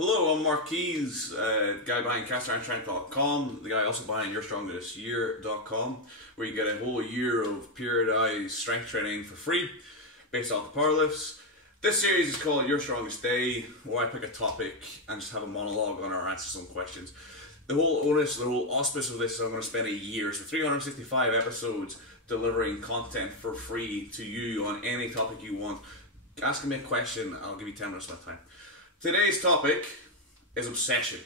Hello, I'm Mark Keys, guy behind castironstrength.com, the guy also behind YourStrongestYear.com, where you get a whole year of periodized strength training for free, based off the powerlifts. This series is called Your Strongest Day, where I pick a topic and just have a monologue on or answer some questions. The whole onus, the whole auspice of this is I'm going to spend a year, so 365 episodes, delivering content for free to you on any topic you want. Ask me a question, I'll give you 10 minutes of my time. Today's topic is obsession.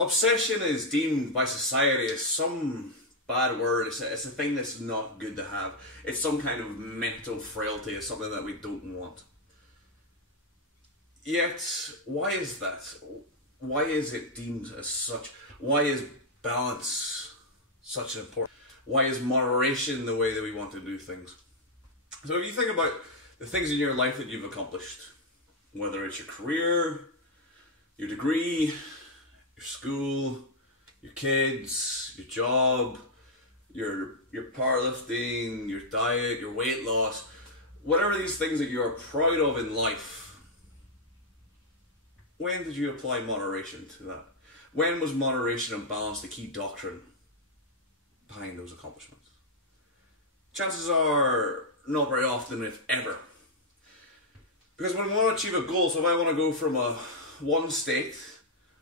Obsession is deemed by society as some bad word. It's a thing that's not good to have. It's some kind of mental frailty. It's something that we don't want. Yet, why is that? Why is it deemed as such? Why is balance such an important? Why is moderation the way that we want to do things? So if you think about the things in your life that you've accomplished, whether it's your career, your degree, your school, your kids, your job, your powerlifting, your diet, your weight loss, whatever these things that you're proud of in life, when did you apply moderation to that? When was moderation and balance the key doctrine behind those accomplishments? Chances are not very often, if ever. Because when we want to achieve a goal, so if I want to go from one state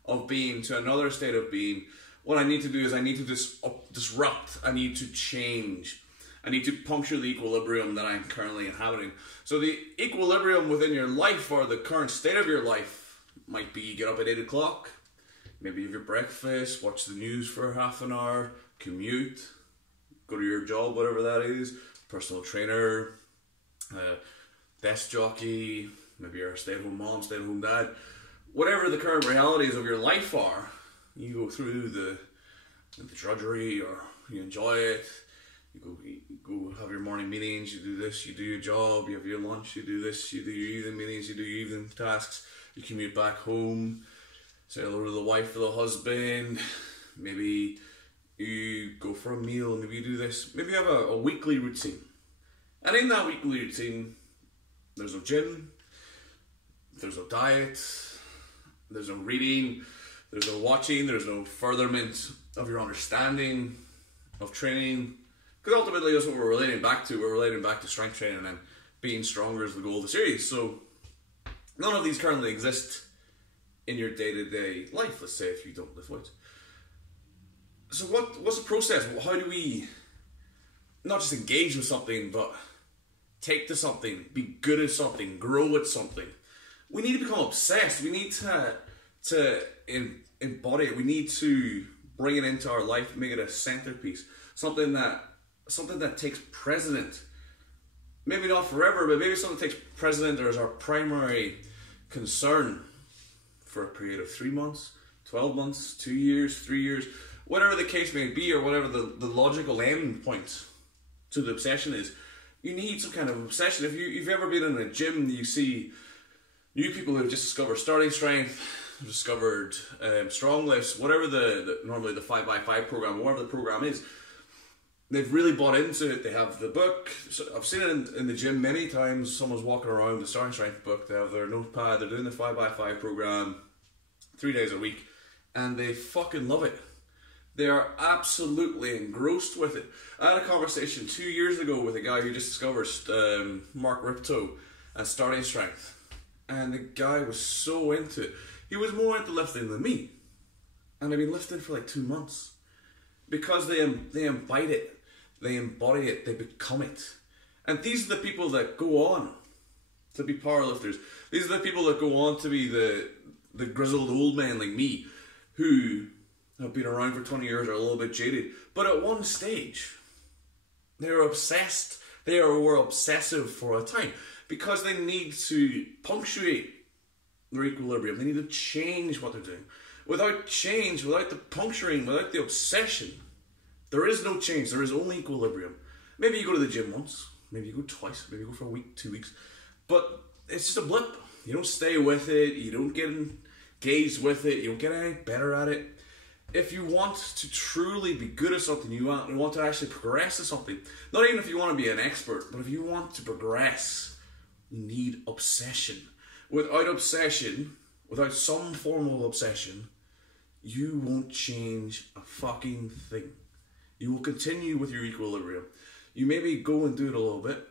of being to another state of being, what I need to do is I need to disrupt, I need to change, I need to puncture the equilibrium that I'm currently inhabiting. So the equilibrium within your life, or the current state of your life, might be you get up at 8 o'clock, maybe have your breakfast, watch the news for half an hour, commute, go to your job, whatever that is, personal trainer, desk jockey, maybe you're a stay-at-home mom, stay-at-home dad, whatever the current realities of your life are, you go through the drudgery, or you enjoy it, you go have your morning meetings, you do this, you do your job, you have your lunch, you do this, you do your evening meetings, you do your evening tasks, you commute back home, say hello to the wife or the husband, maybe you go for a meal, maybe you do this, maybe you have a weekly routine. And in that weekly routine, there's no gym, there's no diet, there's no reading, there's no watching, there's no furtherment of your understanding of training. Because ultimately that's what we're relating back to. We're relating back to strength training, and being stronger is the goal of the series. So none of these currently exist in your day-to-day life, let's say, if you don't lift weights. So what's the process? How do we not just engage with something, but take to something, be good at something, grow at something? We need to become obsessed. We need to embody it. We need to bring it into our life, make it a centerpiece, something that takes precedent. Maybe not forever, but maybe something that takes precedent or is our primary concern for a period of 3 months, 12 months, 2 years, 3 years, whatever the case may be, or whatever the logical end point to the obsession is. You need some kind of obsession. If you've ever been in a gym, you see new people who have just discovered starting strength, discovered strong lifts, whatever normally the 5x5 program, whatever the program is, they've really bought into it. They have the book. So I've seen it in the gym many times. Someone's walking around with the starting strength book. They have their notepad. They're doing the 5x5 program 3 days a week, and they fucking love it. They are absolutely engrossed with it. I had a conversation 2 years ago with a guy who just discovered Mark Rippetoe and starting strength. And the guy was so into it. He was more into lifting than me. And I've been lifting for like 2 months. Because they imbibe it, they embody it, they become it. And these are the people that go on to be powerlifters. These are the people that go on to be the grizzled old men like me, who have been around for 20 years, are a little bit jaded. But at one stage, they were obsessed. They were obsessive for a time, because they need to punctuate their equilibrium. They need to change what they're doing. Without change, without the puncturing, without the obsession, there is no change. There is only equilibrium. Maybe you go to the gym once, maybe you go twice, maybe you go for a week, 2 weeks, but it's just a blip. You don't stay with it, you don't get engaged with it, you don't get any better at it. If you want to truly be good at something, you want to actually progress at something, not even if you want to be an expert, but if you want to progress, you need obsession. Without obsession, without some form of obsession, you won't change a fucking thing. You will continue with your equilibrium. You maybe go and do it a little bit.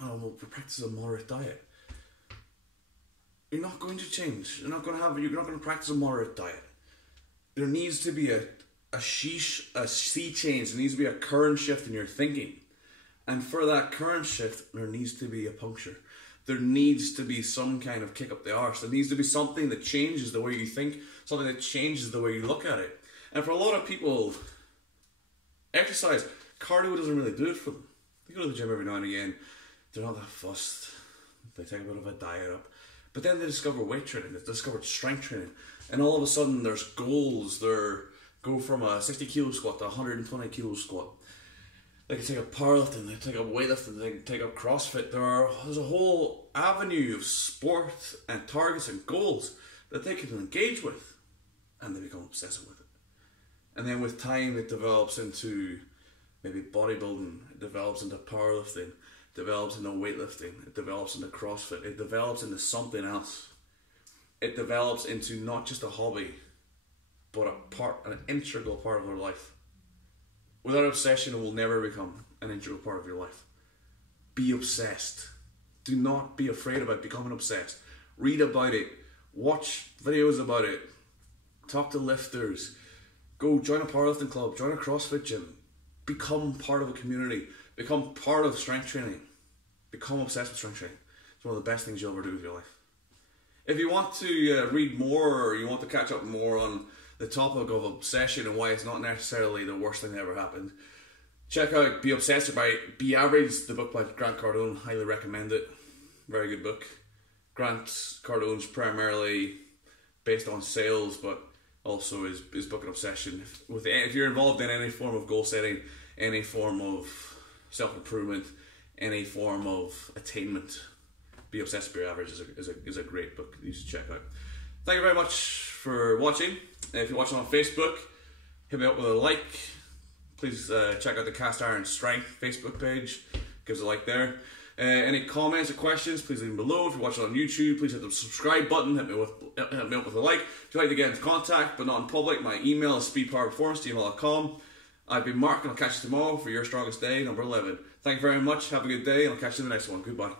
We'll practice a moderate diet. You're not going to change. You're not going to practice a moderate diet. There needs to be a sea change. There needs to be a current shift in your thinking. And for that current shift, there needs to be a puncture. There needs to be some kind of kick up the arse. There needs to be something that changes the way you think, something that changes the way you look at it. And for a lot of people, exercise, cardio doesn't really do it for them. They go to the gym every now and again. They're not that fussed. They take a bit of a diet up. But then they discover weight training. They discover strength training. And all of a sudden there's goals. They go from a 60 kilo squat to a 120 kilo squat. They can take up powerlifting, they can take up weightlifting, they can take up CrossFit. There's a whole avenue of sport and targets and goals that they can engage with. And they become obsessive with it. And then with time it develops into maybe bodybuilding, it develops into powerlifting, it develops into weightlifting, it develops into CrossFit, it develops into something else. It develops into not just a hobby, but an integral part of their life. Without obsession, it will never become an integral part of your life. Be obsessed. Do not be afraid about becoming obsessed. Read about it. Watch videos about it. Talk to lifters. Go join a powerlifting club. Join a CrossFit gym. Become part of a community. Become part of strength training. Become obsessed with strength training. It's one of the best things you'll ever do with your life. If you want to read more, or you want to catch up more on the topic of obsession and why it's not necessarily the worst thing that ever happened, check out Be Obsessed or Be Average, the book by Grant Cardone. Highly recommend it. Very good book. Grant Cardone's primarily based on sales, but also his book on obsession. If you're involved in any form of goal setting, any form of self-improvement, any form of attainment, Be Obsessed, Be Average is a great book you should check out. Thank you very much for watching. If you're watching on Facebook, hit me up with a like. Please check out the Cast Iron Strength Facebook page. Give us a like there. Any comments or questions, please leave them below. If you're watching on YouTube, please hit the subscribe button. Hit me up with a like. If you'd like to get into contact but not in public, my email is speedpowerperformance@gmail.com. I've been Mark, and I'll catch you tomorrow for your strongest day, number 11. Thank you very much. Have a good day, and I'll catch you in the next one. Goodbye.